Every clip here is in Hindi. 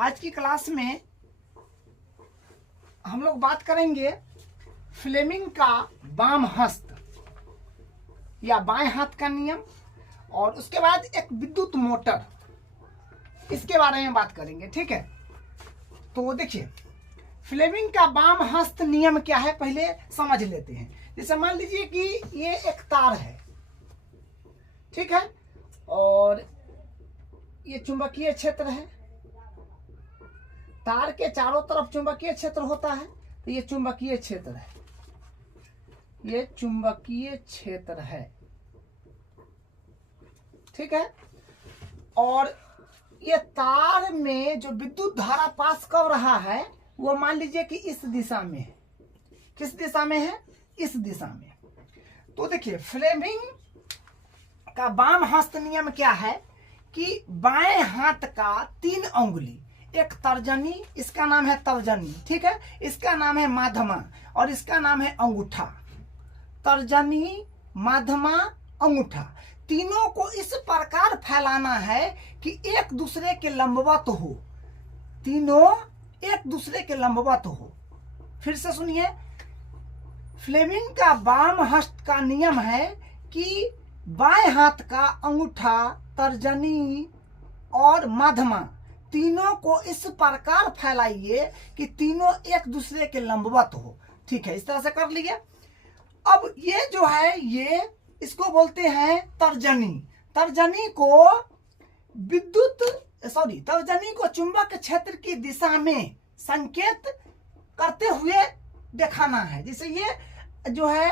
आज की क्लास में हम लोग बात करेंगे फ्लेमिंग का बाम हस्त या बाएं हाथ का नियम, और उसके बाद एक विद्युत मोटर, इसके बारे में बात करेंगे। ठीक है, तो देखिए फ्लेमिंग का बाम हस्त नियम क्या है पहले समझ लेते हैं। जैसे मान लीजिए कि ये एक तार है, ठीक है, और ये चुंबकीय क्षेत्र है। तार के चारों तरफ चुंबकीय क्षेत्र होता है, तो ये चुंबकीय क्षेत्र है, ये चुंबकीय क्षेत्र है, ठीक है। और ये तार में जो विद्युत धारा पास कर रहा है वो मान लीजिए कि इस दिशा में है। किस दिशा में है? इस दिशा में। तो देखिए फ्लेमिंग का बाम हस्त नियम क्या है कि बाएं हाथ का 3 अंगुली, एक तर्जनी, इसका नाम है तर्जनी, ठीक है, इसका नाम है माध्यमा और इसका नाम है अंगूठा। तर्जनी, माध्यमा, अंगूठा, तीनों को इस प्रकार फैलाना है कि एक दूसरे के लंबवत हो, तीनों एक दूसरे के लंबवत हो। फिर से सुनिए, फ्लेमिंग का बाम हस्त का नियम है कि बाएं हाथ का अंगूठा, तर्जनी और माध्यमा, तीनों को इस प्रकार फैलाइए कि तीनों एक दूसरे के लंबवत हो। ठीक है, इस तरह से कर लिए। अब ये जो है ये इसको बोलते हैं तर्जनी। तर्जनी को तर्जनी को चुंबक क्षेत्र की दिशा में संकेत करते हुए दिखाना है। जैसे ये जो है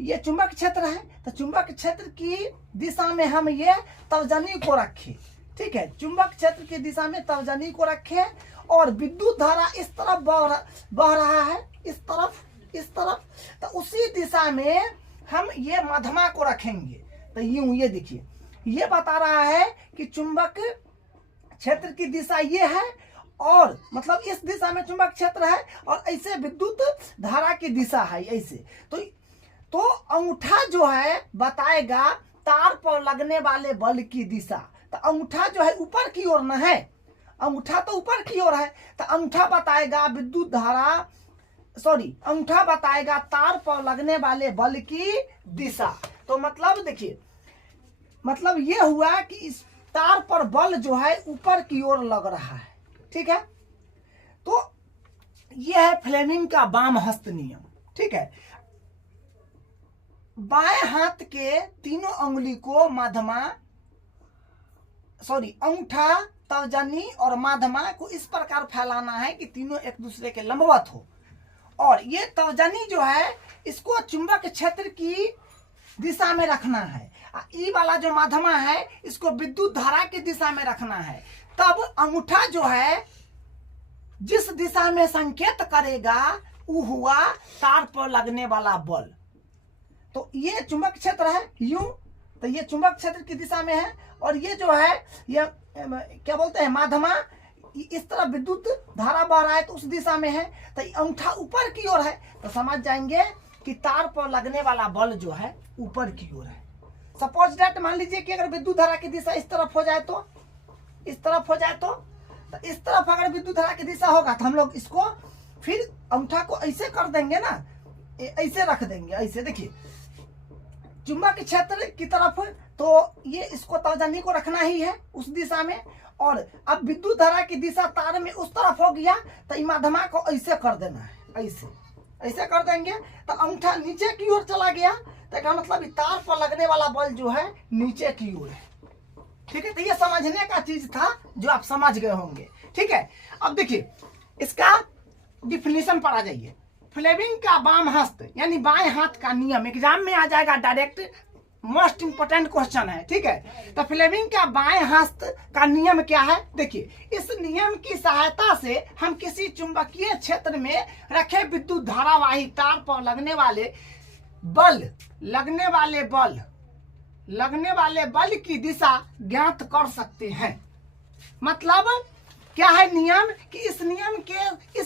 ये चुंबक क्षेत्र है, तो चुंबक क्षेत्र की दिशा में हम ये तर्जनी को रखें। ठीक है, चुंबक क्षेत्र की दिशा में तर्जनी को रखें और विद्युत धारा इस तरफ बह रहा है, इस तरफ, तो उसी दिशा में हम ये माध्यमा को रखेंगे। तो यूं ये देखिए, ये बता रहा है कि चुंबक क्षेत्र की दिशा ये है, और मतलब इस दिशा में चुंबक क्षेत्र है और ऐसे विद्युत धारा की दिशा है ऐसे। तो अंगूठा जो है बताएगा तार पर लगने वाले बल की दिशा। तो अंगूठा जो है ऊपर की ओर न है, अंगूठा तो ऊपर की ओर है, तो अंगूठा बताएगा विद्युत धारा, अंगूठा बताएगा तार पर लगने वाले बल की दिशा। तो मतलब देखिए, मतलब ये हुआ कि इस तार पर बल जो है ऊपर की ओर लग रहा है। ठीक है, तो यह है फ्लेमिंग का बाम हस्त नियम। ठीक है, बाएं हाथ के तीनों अंगुली को अंगूठा, तर्जनी और माध्यमा को इस प्रकार फैलाना है कि तीनों एक दूसरे के लंबवत हो। और ये तर्जनी जो है इसको चुंबक क्षेत्र की दिशा में रखना है। ई वाला जो माध्यमा है इसको विद्युत धारा की दिशा में रखना है। तब अंगूठा जो है जिस दिशा में संकेत करेगा वो हुआ तार पर लगने वाला बल। तो ये चुंबक क्षेत्र है यूं, तो ये चुंबक क्षेत्र की दिशा में है, और ये जो है ये क्या बोलते हैं माध्यमा, इस तरह विद्युत धारा बह रहा है तो उस दिशा में है। तो अंगूठा ऊपर की ओर है, तो समझ जाएंगे कि तार पर लगने वाला बल जो है ऊपर की ओर है। सपोज दैट, मान लीजिए कि अगर विद्युत धारा की दिशा इस तरफ हो जाए तो इस तरफ हो जाए, तो इस तरफ अगर विद्युत धारा की दिशा होगा तो हम लोग इसको फिर अंगूठा को ऐसे कर देंगे ना, ऐसे रख देंगे, ऐसे देखिए चुंबक क्षेत्र की तरफ, तो ये इसको तर्जनी को रखना ही है उस दिशा में। और अब विद्युत धारा की दिशा तार में उस तरफ हो गया तो माध्यमा को ऐसे कर देना है, ऐसे कर देंगे तो अंगूठा नीचे की ओर चला गया। तो इसका मतलब तार पर लगने वाला बल जो है नीचे की ओर है। ठीक है, तो ये समझने का चीज था जो आप समझ गए होंगे। ठीक है, अब देखिए इसका डिफिनीशन पर आ जाइए। फ्लेमिंग का बाम हस्त यानी बाएं हाथ का नियम एग्जाम में आ जाएगा डायरेक्ट, मोस्ट इंपोर्टेंट क्वेश्चन है। ठीक है, तो फ्लेमिंग का बाएं हस्त का नियम क्या है? देखिए, इस नियम की सहायता से हम किसी चुंबकीय क्षेत्र में रखे विद्युत धारावाही तार पर लगने वाले बल की दिशा ज्ञात कर सकते हैं। मतलब क्या है नियम कि इस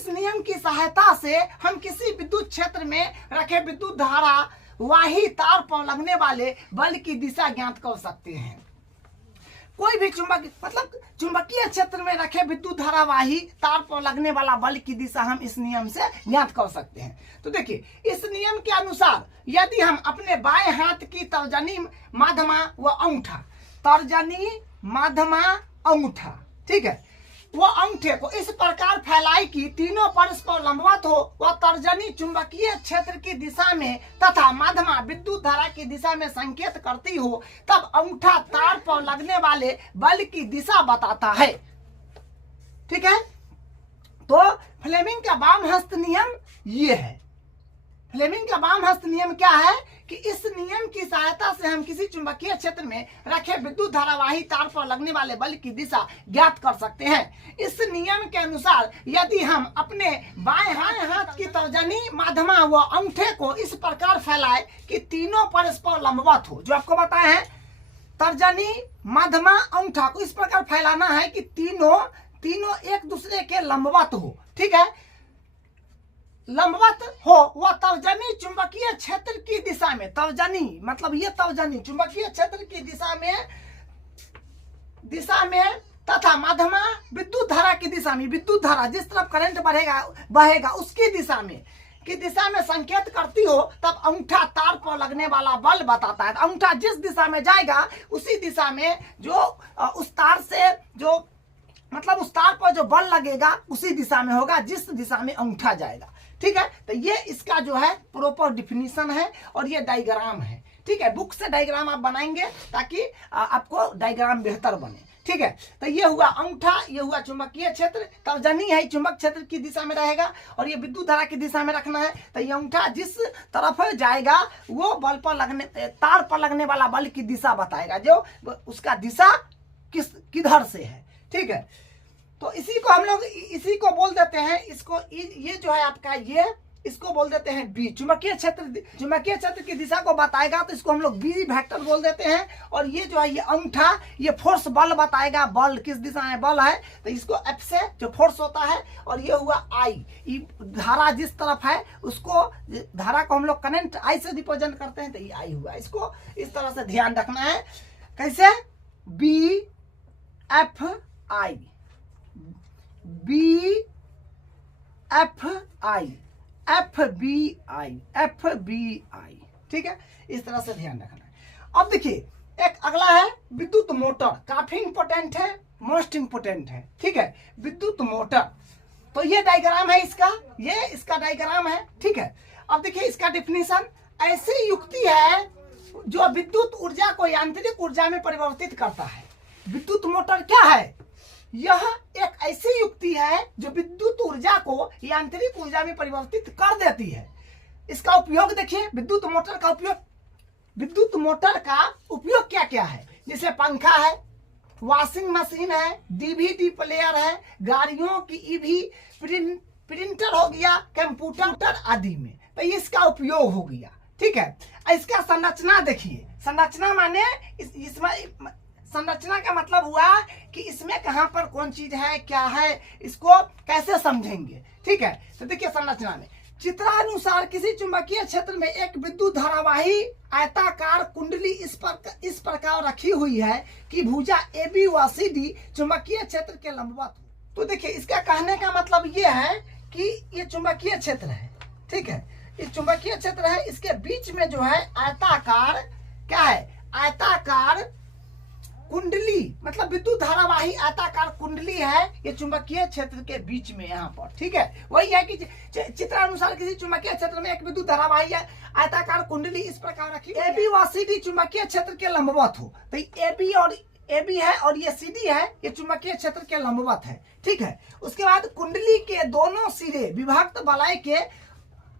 नियम की सहायता से हम किसी विद्युत क्षेत्र में रखे विद्युत धारा वाही तार पर लगने वाले बल की दिशा ज्ञात कर सकते हैं। कोई भी चुंबक मतलब चुंबकीय क्षेत्र में रखे विद्युत धारावाही तार पर लगने वाला बल की दिशा हम इस नियम से ज्ञात कर सकते हैं। तो देखिए इस नियम के अनुसार यदि हम अपने बाएं हाथ की तर्जनी, माध्यमा व अंगूठा, तर्जनी, माध्यमा, अंगूठा, ठीक है, वो अंगूठे को इस प्रकार फैलाई कि तीनों परस्पर लंबवत हो, वह तर्जनी चुंबकीय क्षेत्र की दिशा में तथा माध्यमा विद्युत धारा की दिशा में संकेत करती हो, तब अंगूठा तार पर लगने वाले बल की दिशा बताता है। ठीक है, तो फ्लेमिंग का वाम हस्त नियम ये है। फ्लेमिंग का वाम हस्त नियम क्या है कि इस नियम की सहायता से हम किसी चुंबकीय क्षेत्र में रखे विद्युत धारावाही तार पर लगने वाले बल की दिशा ज्ञात कर सकते हैं। इस नियम के अनुसार यदि हम अपने बाएं हाथ की तर्जनी, माध्यमा व अंगूठे को इस प्रकार फैलाए कि तीनों परस्पर लंबवत हो, जो आपको बताया है, तर्जनी, माध्यमा, अंगूठा को इस प्रकार फैलाना है कि तीनों एक दूसरे के लंबवत हो। ठीक है, लंबवत हो वह तर्जनी चुंबकीय क्षेत्र की दिशा में, तर्जनी मतलब ये तर्जनी चुंबकीय क्षेत्र की दिशा में तथा माध्यमा विद्युत धारा की दिशा में, विद्युत धारा जिस तरफ करंट बहेगा उसकी दिशा में संकेत करती हो, तब अंगूठा तार पर लगने वाला बल बताता है। अंगूठा जिस दिशा में जाएगा उसी दिशा में जो उस तार से जो मतलब उस तार पर जो बल लगेगा उसी दिशा में होगा जिस दिशा में अंगूठा जाएगा। ठीक है, तो ये इसका जो है प्रॉपर डिफिनीशन है और ये डायग्राम है। ठीक है, बुक से डायग्राम आप बनाएंगे ताकि आपको डायग्राम बेहतर बने। ठीक है, तो ये हुआ अंगूठा, ये हुआ चुंबकीय क्षेत्र, तर्जनी है चुंबक क्षेत्र की दिशा में रहेगा और ये विद्युत धारा की दिशा में रखना है। तो ये अंगूठा जिस तरफ जाएगा वो तार पर लगने वाला बल की दिशा बताएगा, जो उसका दिशा किधर से है। ठीक है, तो इसी को हम लोग बोल देते हैं, इसको ये जो है आपका ये इसको बोल देते हैं बी, चुंबकीय क्षेत्र की दिशा को बताएगा, तो इसको हम लोग बी वेक्टर बोल देते हैं। और ये जो है ये अंगूठा ये फोर्स बल बताएगा, बल किस दिशा में बल है, तो इसको एफ से जो फोर्स होता है। और ये हुआ आई, धारा जिस तरफ है उसको, धारा को हम लोग करंट आई से रिप्रेजेंट करते हैं, तो ये आई हुआ। इसको इस तरह से ध्यान रखना है। कैसे, B F I, B F I, F B I, F B I. ठीक है, इस तरह से ध्यान रखना है। अब देखिए एक अगला है विद्युत मोटर, काफी इंपोर्टेंट है, मोस्ट इंपोर्टेंट है। ठीक है, विद्युत मोटर, तो ये डायग्राम है इसका, ये इसका डायग्राम है। ठीक है, अब देखिए इसका डिफिनीशन, ऐसी युक्ति है जो विद्युत ऊर्जा को यांत्रिक ऊर्जा में परिवर्तित करता है। विद्युत मोटर क्या है, यह एक ऐसी युक्ति है जो विद्युत ऊर्जा को यांत्रिक ऊर्जा में परिवर्तित कर देती है। इसका उपयोग देखिए, विद्युत मोटर का उपयोग क्या क्या है, जैसे पंखा है, वॉशिंग मशीन है, डीवीडी प्लेयर है, गाड़ियों की ईवी, प्रिंटर हो गया, कंप्यूटर आदि में, तो इसका उपयोग हो गया। ठीक है, इसका संरचना देखिए, संरचना माने इसमें संरचना का मतलब हुआ कि इसमें कहां पर कौन चीज है, क्या है, इसको कैसे समझेंगे। ठीक है, तो देखिए संरचना में चित्रानुसार किसी चुंबकीय क्षेत्र में एक विद्युत धारावाही आयताकार कुंडली इस प्रकार रखी हुई है कि भुजा AB व CD चुंबकीय क्षेत्र के लंबवत हो। तो देखिए इसका कहने का मतलब ये है कि ये चुंबकीय क्षेत्र है। ठीक है, ये चुंबकीय क्षेत्र है, इसके बीच में जो है आयताकार, क्या है, आयताकार कुंडली, मतलब विद्युत धारावाही आयताकार कुंडली है, ये चुंबकीय क्षेत्र के बीच में यहाँ पर। ठीक है, वही है कि चित्रानुसार किसी चुंबकीय क्षेत्र में एक विद्युत धारावाही आयताकार कुंडली इस प्रकार रखी, AB व CD चुंबकीय क्षेत्र के लंबवत हो। तो AB है और ये CD है, ये चुंबकीय क्षेत्र के लंबवत है। ठीक है, उसके बाद कुंडली के दोनों सिरे विभक्त वलय के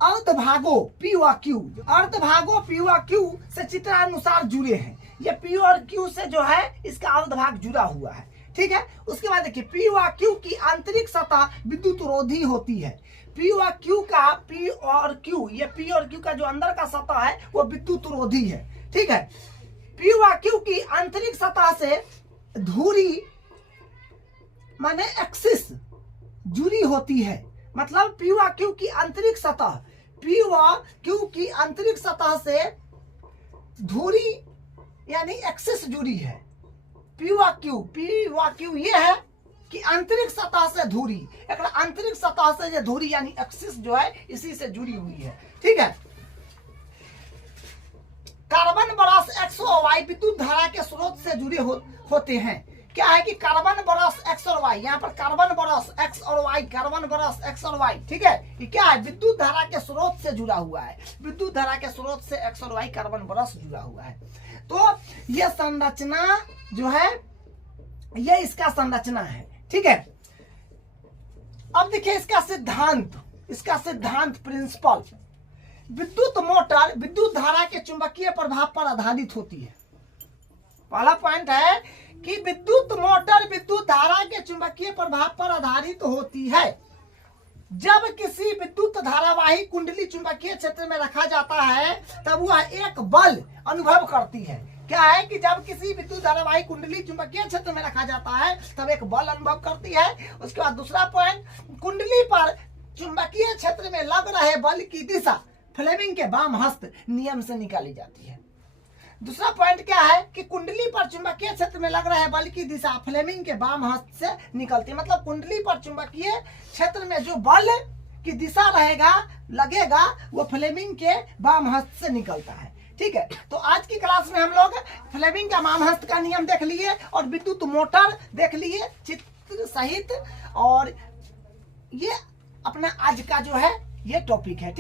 अर्धभागों P व Q, अर्धभागों P व Q से चित्रानुसार जुड़े हैं। ये P और Q से जो है इसका अर्धभाग जुड़ा हुआ है। ठीक है, उसके बाद देखिए P व Q की आंतरिक सतह विद्युत रोधी होती है। P व Q का, P और Q, ये P और Q का जो अंदर का सतह है वो विद्युत रोधी है। ठीक है, P व Q की आंतरिक सतह से धुरी माने एक्सिस जुड़ी होती है। मतलब P व Q की आंतरिक सतह, P व Q की आंतरिक सतह से धुरी यानी एक्सिस जुड़ी है। पी व क्यू ये है कि आंतरिक सतह से धुरी, एक आंतरिक सतह से जो धुरी यानी एक्सिस जो है इसी से जुड़ी हुई है। ठीक है, कार्बन ब्रश एक्स और वाई विद्युत धारा के स्रोत से जुड़े होते हैं। क्या है कि कार्बन ब्रश एक्स और वाई, यहाँ पर कार्बन ब्रश एक्स और वाई, कार्बन ब्रश एक्स और वाई, ठीक है, ये क्या है, विद्युत धारा के स्रोत से जुड़ा हुआ है। विद्युत धारा के स्रोत से एक्स और वाई कार्बन ब्रश जुड़ा हुआ है। तो ये संरचना जो है ये इसका संरचना है। ठीक है, अब देखिए इसका सिद्धांत प्रिंसिपल। विद्युत मोटर विद्युत धारा के चुंबकीय प्रभाव पर आधारित होती है। पहला पॉइंट है कि विद्युत मोटर विद्युत धारा के चुंबकीय प्रभाव पर आधारित होती है। जब किसी विद्युत धारावाही कुंडली चुंबकीय क्षेत्र में रखा जाता है तब वह एक बल अनुभव करती है। क्या है कि जब किसी विद्युत धारावाही कुंडली चुंबकीय क्षेत्र में रखा जाता है तब एक बल अनुभव करती है। उसके बाद दूसरा पॉइंट, कुंडली पर चुंबकीय क्षेत्र में लग रहे बल की दिशा फ्लेमिंग के वाम हस्त नियम से निकाली जाती है। दूसरा पॉइंट क्या है कि कुंडली पर चुंबकीय क्षेत्र में लग रहे बल की दिशा फ्लेमिंग के वाम हस्त से निकलती है। मतलब कुंडली पर चुंबकीय क्षेत्र में जो बल की दिशा लगेगा वो फ्लेमिंग के वाम हस्त से निकलता है। ठीक है, तो आज की क्लास में हम लोग फ्लेमिंग का वाम हस्त का नियम देख लिए और विद्युत मोटर देख लिए चित्र सहित, और ये अपना आज का जो है ये टॉपिक है। ठीक।